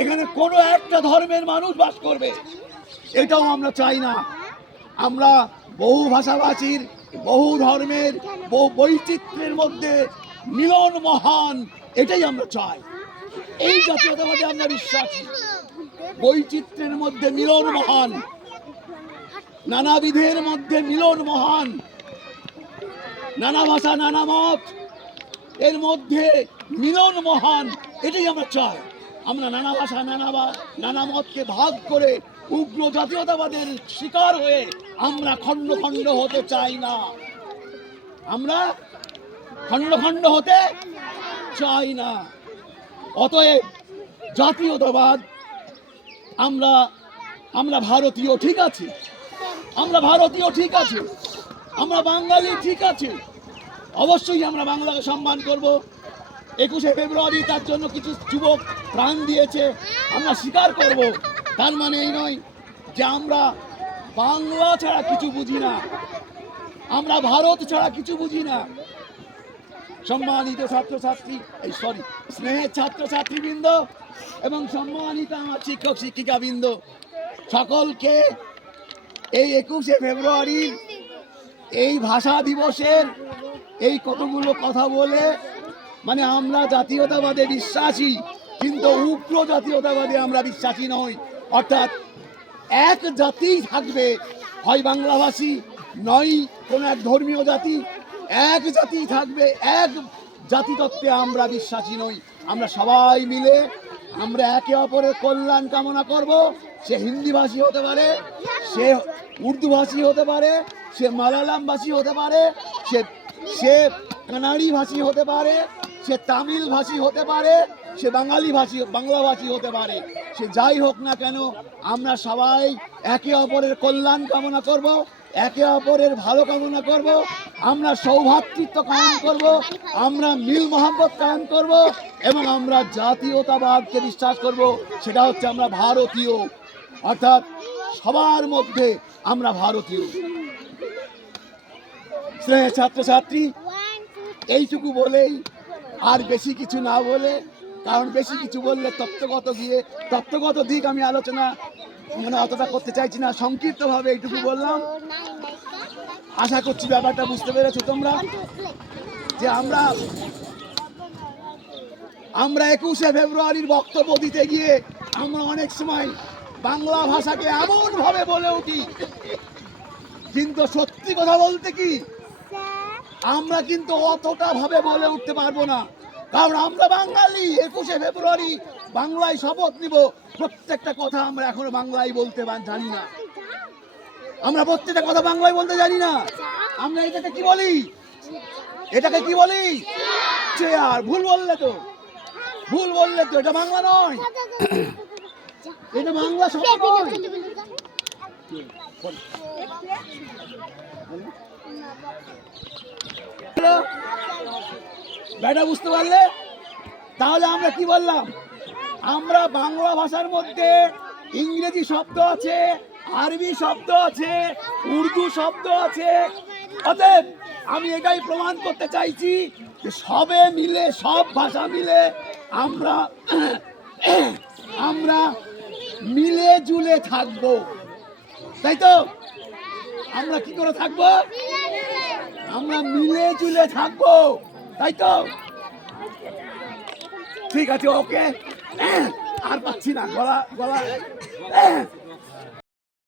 এখানে কোনো একটা ধর্মের মানুষ বাস করবে, এটাও আমরা চাই না। আমরা বহু ভাষাভাষীর, বহু ধর্মের, বহু বৈচিত্র্যের মধ্যে মিলন মহান, এটাই আমরা চাই। এই জাতীয়তাবাদে আমরা বিশ্বাসী। বৈচিত্র্যের মধ্যে মিলন মহান, নানাবিধের মধ্যে মিলন মহান, নানা ভাষা নানা মত এর মধ্যে মিলন মহান, এটাই আমরা চাই। আমরা নানা ভাষা নানা মতকে ভাগ করে উগ্র জাতীয়তাবাদের শিকার হয়ে আমরা খণ্ড খণ্ড হতে চাই না। আমরা খণ্ড খণ্ড হতে চাই না। অতএব জাতীয়তাবাদ, আমরা ভারতীয় ঠিক আছে, আমরা ভারতীয় ঠিক আছে, আমরা বাঙালি ঠিক আছে, অবশ্যই আমরা বাংলাকে সম্মান করব। 21শে ফেব্রুয়ারি তার জন্য কিছু যুবক প্রাণ দিয়েছে, আমরা স্বীকার করব। তার মানে এই নয় যে আমরা বাংলা ছাড়া কিছু বুঝি না, আমরা ভারত ছাড়া কিছু বুঝি না। সম্মানিত ছাত্রছাত্রী, স্নেহের ছাত্রছাত্রীবৃন্দ এবং সম্মানিত আমার শিক্ষক শিক্ষিকাবৃন্দ, সকলকে এই 21শে ফেব্রুয়ারির এই ভাষা দিবসের এই কতগুলো কথা বলে, মানে আমরা জাতীয়তাবাদে বিশ্বাসী কিন্তু উগ্র জাতীয়তাবাদে আমরা বিশ্বাসী নই। অর্থাৎ এক জাতিই থাকবে, হয় বাংলাভাষী নয় কোনো এক ধর্মীয় জাতি, এক জাতি থাকবে, এক জাতি তত্ত্বে আমরা বিশ্বাসী নই। আমরা সবাই মিলে আমরা একে অপরের কল্যাণ কামনা করব। সে হিন্দিভাষী হতে পারে, সে উর্দুভাষী হতে পারে, সে মালায়ালাম ভাষী হতে পারে, সে কানাড়ি ভাষী হতে পারে, সে তামিল ভাষী হতে পারে, সে বাংলাভাষী হতে পারে। সে যাই হোক না কেন, আমরা সবাই একে অপরের কল্যাণ কামনা করব, একে অপরের ভালো কামনা করব, আমরা সৌভ্রাতৃত্ব কায়েম করব, আমরা মিল মহব্বত কায়েম করব এবং আমরা জাতীয়তাবাদকে বিশ্বাস করব। সেটা হচ্ছে আমরা ভারতীয়, অর্থাৎ সবার মধ্যে আমরা ভারতীয়। স্নেহের ছাত্রছাত্রী, এইটুকু বলেই, আর বেশি কিছু না বলে, কারণ বেশি কিছু বললে তত্ত্বগত দিক আমি আলোচনা অতটা করতে চাইছি না, সংক্ষিপ্তভাবে এইটুকু বললাম। আশা করছি ব্যাপারটা বুঝতে পেরেছো তোমরা, যে আমরা 21শে ফেব্রুয়ারির বক্তব্য দিতে গিয়ে আমরা অনেক সময় বাংলা ভাষাকে এমন ভাবে বলে উঠি, কিন্তু সত্যি কথা বলতে কি আমরা কিন্তু অতটা ভাবে বলে উঠতে পারবো না, কারণ আমরা বাঙালি। 21শে ফেব্রুয়ারি বাংলায় শপথ নিব, প্রত্যেকটা কথা আমরা এখনো বাংলায় বলতে জানি না, আমরা প্রত্যেকটা কথা বাংলায় বলতে জানি না। আমরা এটাকে কি বলি? এটাকে কি বলি? চেয়ার। ভুল বললে তো এটা বাংলা নয়, এটা বাংলা শব্দ নয়। ব্যাটা বুঝতে পারলে? তাহলে আমরা কি বললাম? আমরা বাংলা ভাষার মধ্যে ইংরেজি শব্দ আছে, আরবি শব্দ আছে, উর্দু শব্দ আছে। অতএব আমি এটাই প্রমাণ করতে চাইছি যে সবে মিলে, সব ভাষা মিলে আমরা মিলে জুলে থাকবো, তাই তো? আমরা কি করে থাকবো? আমরা মিলে জুলে থাকবো, তাই তো? ঠিক আছে, ওকে, আর পাচ্ছি না, গলা